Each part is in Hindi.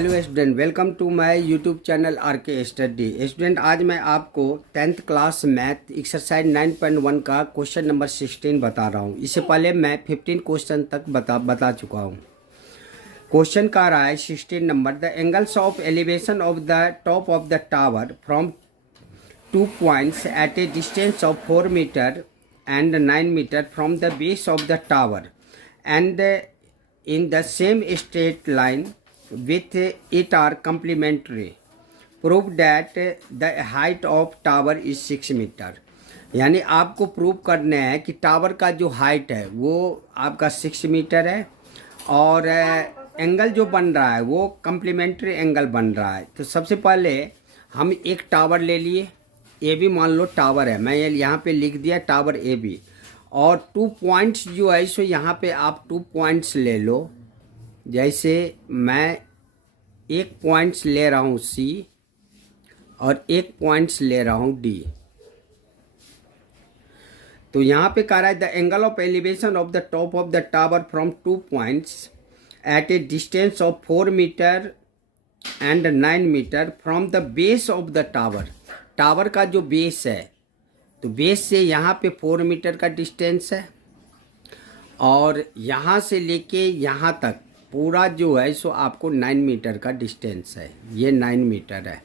Hello student, welcome to my YouTube channel RK study. Student, आज मैं आपको 10th क्लास मैथ एक्सरसाइज 9.1 का क्वेश्चन नंबर 16 बता रहा हूँ। इससे पहले मैं 15 क्वेश्चन तक बता चुका हूँ। क्वेश्चन का रहा है 16 number, the angles of elevation of the top of the tower from 2 points at a distance of 4 meter and 9 meter from the base of the tower and in the same straight line with it are complementary. Prove that the height of tower is 6 meter. यानी आपको प्रूव करना है कि टावर का जो हाइट है वो आपका 6 मीटर है और एंगल जो बन रहा है वो कम्प्लीमेंट्री एंगल बन रहा है। तो सबसे पहले हम एक टावर ले लिए, ए बी मान लो टावर है, मैं यहाँ पे लिख दिया टावर ए बी, और 2 पॉइंट्स जो है सो यहाँ पे आप 2 पॉइंट्स ले लो। जैसे मैं एक पॉइंट्स ले रहा हूँ सी और एक पॉइंट्स ले रहा हूँ डी। तो यहाँ पे कह रहा है the angle of elevation of the top of the tower from 2 points at a distance of 4 meter and 9 meter from the base of the tower. Tower का जो बेस है, तो बेस से यहाँ पे 4 मीटर का डिस्टेंस है और यहाँ से लेके यहाँ तक पूरा जो है सो आपको 9 मीटर का डिस्टेंस है। ये 9 मीटर है।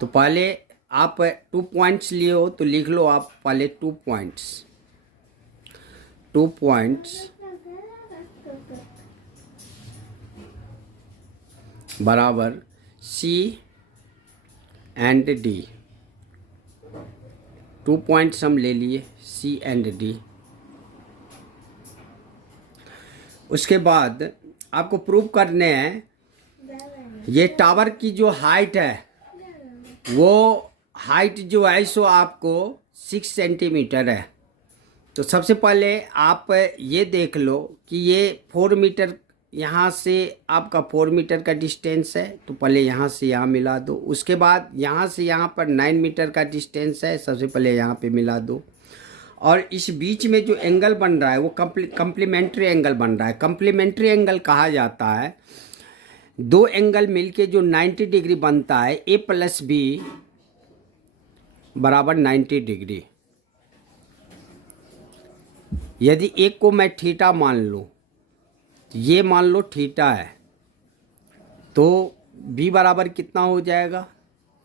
तो पहले आप 2 पॉइंट्स लिए हो तो लिख लो आप पहले 2 पॉइंट्स बराबर सी एंड डी। 2 पॉइंट्स हम ले लिए सी एंड डी। उसके बाद आपको प्रूव करने हैं ये टावर की जो हाइट है वो हाइट जो है सो आपको 6 सेंटीमीटर है। तो सबसे पहले आप ये देख लो कि ये 4 मीटर, यहाँ से आपका 4 मीटर का डिस्टेंस है, तो पहले यहाँ से यहाँ मिला दो। उसके बाद यहाँ से यहाँ पर 9 मीटर का डिस्टेंस है, सबसे पहले यहाँ पे मिला दो। और इस बीच में जो एंगल बन रहा है वो कम्प्लीमेंट्री एंगल बन रहा है। कम्प्लीमेंट्री एंगल कहा जाता है दो एंगल मिलके जो 90 डिग्री बनता है, ए प्लस बी बराबर 90 डिग्री। यदि एक को मैं थीटा मान लूँ, ये मान लो थीटा है, तो बी बराबर कितना हो जाएगा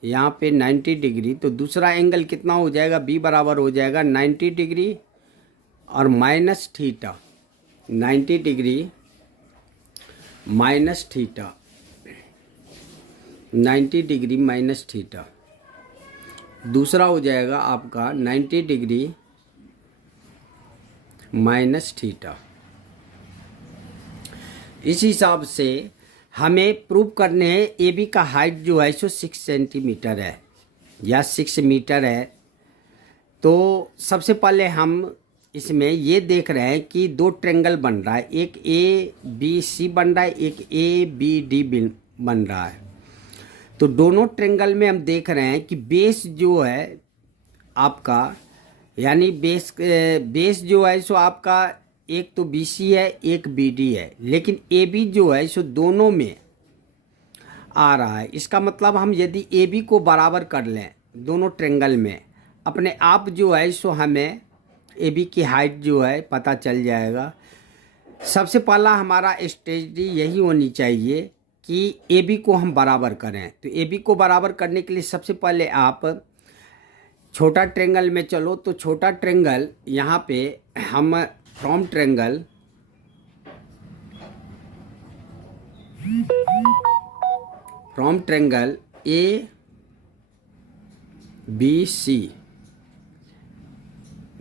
यहाँ पे 90 डिग्री। तो दूसरा एंगल कितना हो जाएगा, बी बराबर हो जाएगा 90 डिग्री और minus theta. 90 degree minus theta, 90 degree minus theta. दूसरा हो जाएगा आपका 90 डिग्री माइनस थीटा। इस हिसाब से हमें प्रूव करने हैं ए बी का हाइट जो है सो 6 सेंटीमीटर है या 6 मीटर है। तो सबसे पहले हम इसमें ये देख रहे हैं कि 2 ट्रेंगल बन रहा है, एक ए बी सी बन रहा है, एक ए बी डी बन रहा है। तो दोनों ट्रेंगल में हम देख रहे हैं कि बेस जो है आपका, यानी बेस जो है सो आपका एक तो बी सी है एक बी डी है, लेकिन ए बी जो है सो दोनों में आ रहा है। इसका मतलब हम यदि ए बी को बराबर कर लें दोनों ट्रेंगल में, अपने आप जो है सो हमें ए बी की हाइट जो है पता चल जाएगा। सबसे पहला हमारा स्ट्रेटजी यही होनी चाहिए कि ए बी को हम बराबर करें। तो ए बी को बराबर करने के लिए सबसे पहले आप छोटा ट्रेंगल में चलो। तो छोटा ट्रेंगल यहाँ पे हम from triangle A B C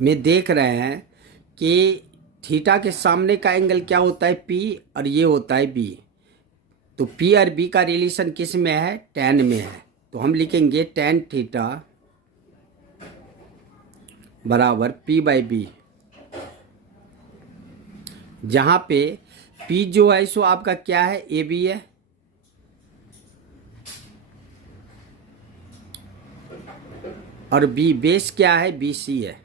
में देख रहे हैं कि थीटा के सामने का एंगल क्या होता है, पी, और ये होता है बी। तो पी और बी का रिलेशन किस में है, tan में है। तो हम लिखेंगे tan थीटा बराबर पी बाई बी, जहाँ पे P जो है सो आपका क्या है, ए बी है, और B बेस क्या है, बी सी है।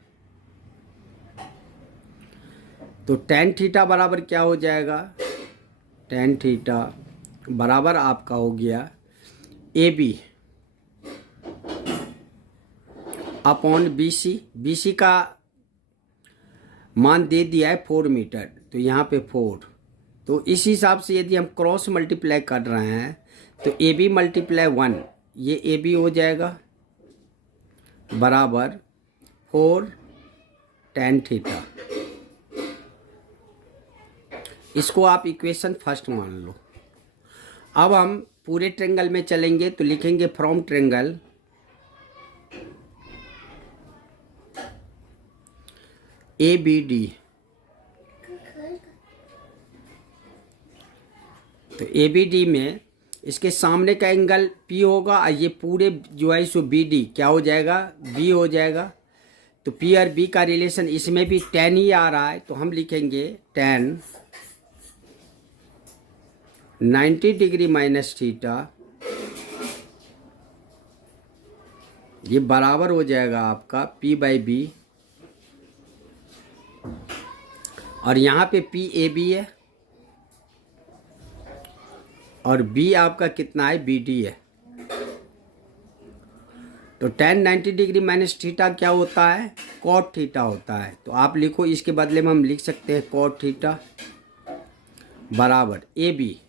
तो tan थीटा बराबर क्या हो जाएगा, tan थीटा बराबर आपका हो गया A B upon B C. B C का मान दे दिया है 4 मीटर, तो यहाँ पे 4। तो इस हिसाब से यदि हम क्रॉस मल्टीप्लाई कर रहे हैं तो ए बी मल्टीप्लाई 1, ये ए बी हो जाएगा बराबर 4 tan थीटा। इसको आप इक्वेशन फर्स्ट मान लो। अब हम पूरे ट्रेंगल में चलेंगे तो लिखेंगे from triangle A B D. तो ए बी डी में इसके सामने का एंगल P होगा और ये पूरे जो है सो बी डी क्या हो जाएगा, B हो जाएगा। तो P और B का रिलेशन इसमें भी tan ही आ रहा है, तो हम लिखेंगे tan 90 डिग्री माइनस थीटा, ये बराबर हो जाएगा आपका P बाई बी। और यहाँ पे P ए बी है और B आपका कितना है, बी डी है। तो tan 90 डिग्री माइनस थीटा क्या होता है, cot थीटा होता है। तो आप लिखो, इसके बदले में हम लिख सकते हैं cot थीटा बराबर A B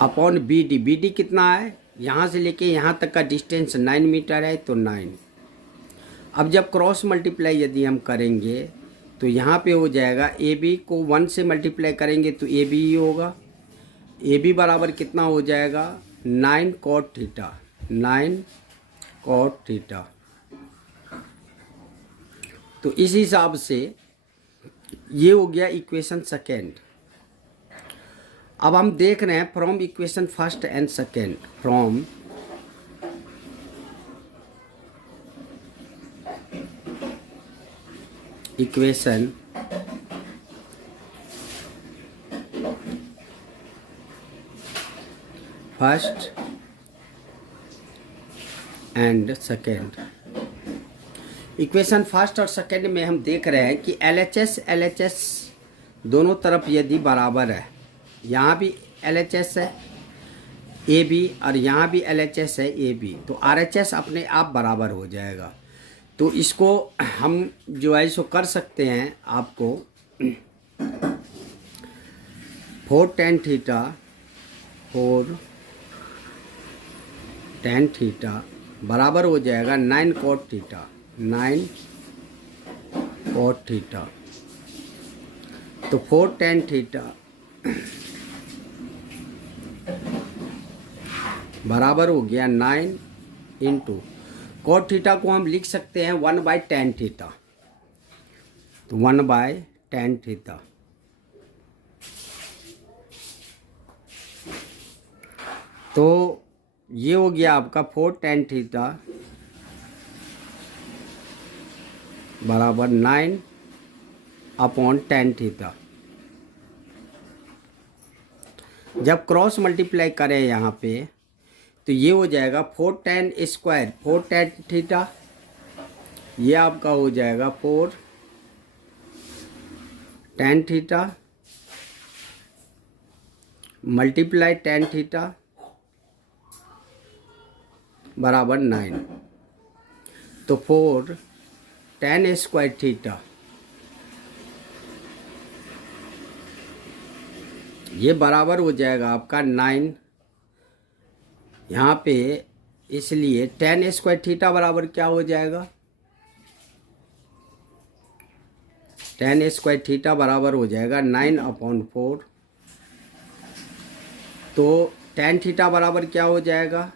upon B D. B D कितना है, यहाँ से लेके यहाँ तक का डिस्टेंस 9 मीटर है, तो 9। अब जब क्रॉस मल्टीप्लाई यदि हम करेंगे तो यहाँ पे हो जाएगा ए बी को 1 से मल्टीप्लाई करेंगे तो ए बी ही होगा। ए बी बराबर कितना हो जाएगा, 9 cot थीटा, 9 cot थीटा। तो इस हिसाब से ये हो गया इक्वेशन सेकेंड। अब हम देख रहे हैं from equation first and second, from equation first and second. Equation first और सेकेंड में हम देख रहे हैं कि LHS दोनों तरफ यदि बराबर है, यहाँ भी LHS है AB और यहाँ भी LHS है AB, तो RHS अपने आप बराबर हो जाएगा। तो इसको हम जो है सो कर सकते हैं, आपको 4 tan थीटा, 4 tan थीटा बराबर हो जाएगा 9 cot थीटा, 9 cot थीटा। तो 4 tan थीटा बराबर हो गया 9 इंटू cot थीटा को हम लिख सकते हैं 1 बाई tan थीटा, तो 1 बाई tan थीटा। तो ये हो गया आपका 4 tan थीटा बराबर 9 अपॉन tan थीटा। जब क्रॉस मल्टीप्लाई करें यहाँ पे तो ये हो जाएगा 4 tan स्क्वायर, 4 tan थीटा, ये आपका हो जाएगा 4 tan theta multiply tan theta बराबर 9। तो 4 tan स्क्वायर थीटा, ये बराबर हो जाएगा आपका 9 यहाँ पे, इसलिए tan स्क्वायर थीटा बराबर क्या हो जाएगा, tan स्क्वायर थीटा बराबर हो जाएगा 9 अपॉन 4। तो tan थीटा बराबर क्या हो जाएगा,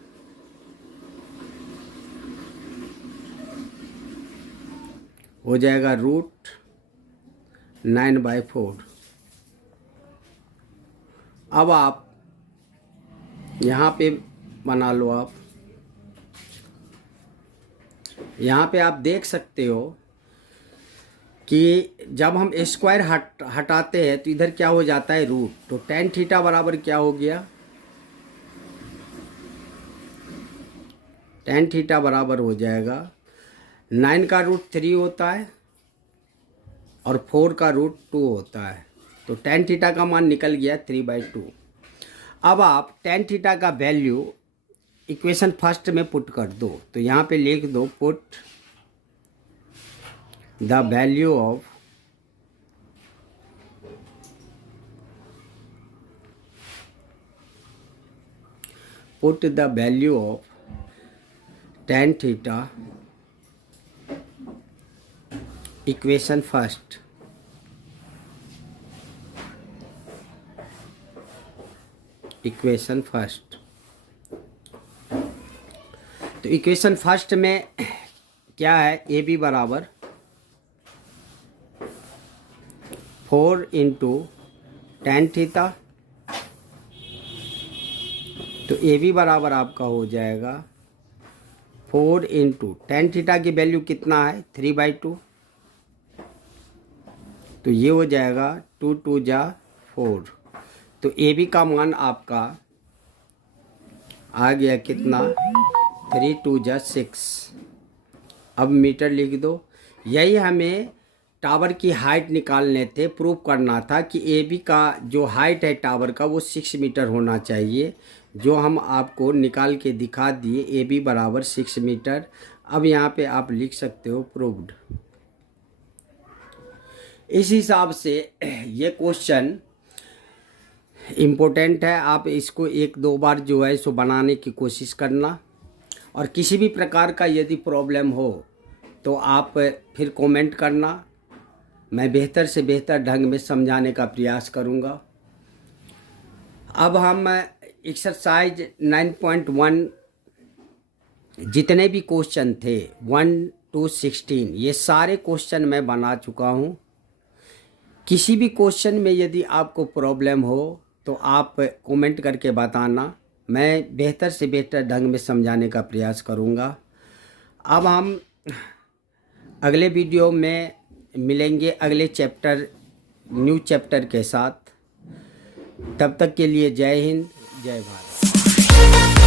हो जाएगा √9/4। अब आप यहाँ पे बना लो, आप यहाँ पे आप देख सकते हो कि जब हम स्क्वायर हटाते हैं तो इधर क्या हो जाता है, रूट। तो tan थीटा बराबर क्या हो गया, tan थीटा बराबर हो जाएगा 9 का √3 होता है और 4 का √2 होता है। तो टेन थीटा का मान निकल गया 3/2। अब आप टेन थीटा का वैल्यू इक्वेशन फर्स्ट में पुट कर दो। तो यहाँ पे लिख दो put the value of tan theta equation first. तो इक्वेशन फर्स्ट में क्या है, ए बी बराबर 4 इंटू टेन थीटा। तो ए बी बराबर आपका हो जाएगा 4 इंटू टेन थीटा की वैल्यू कितना है 3/2। तो ये हो जाएगा 2 2 जा 4। तो ए बी का मान आपका आ गया कितना 3 2 जा 6। अब मीटर लिख दो। यही हमें टावर की हाइट निकालने थे, प्रूव करना था कि ए बी का जो हाइट है टावर का वो 6 मीटर होना चाहिए, जो हम आपको निकाल के दिखा दिए। ए बी बराबर 6 मीटर। अब यहाँ पे आप लिख सकते हो प्रूव्ड। इस हिसाब से ये क्वेश्चन इम्पोर्टेंट है। आप इसको 1-2 बार जो है सो बनाने की कोशिश करना। और किसी भी प्रकार का यदि प्रॉब्लम हो तो आप फिर कमेंट करना, मैं बेहतर से बेहतर ढंग में समझाने का प्रयास करूँगा। अब हम एक्सरसाइज 9.1 जितने भी क्वेश्चन थे 1 to 16 ये सारे क्वेश्चन मैं बना चुका हूँ। किसी भी क्वेश्चन में यदि आपको प्रॉब्लम हो तो आप कमेंट करके बताना, मैं बेहतर से बेहतर ढंग में समझाने का प्रयास करूँगा। अब हम अगले वीडियो में मिलेंगे अगले चैप्टर, न्यू चैप्टर के साथ। तब तक के लिए जय हिंद, जय भारत।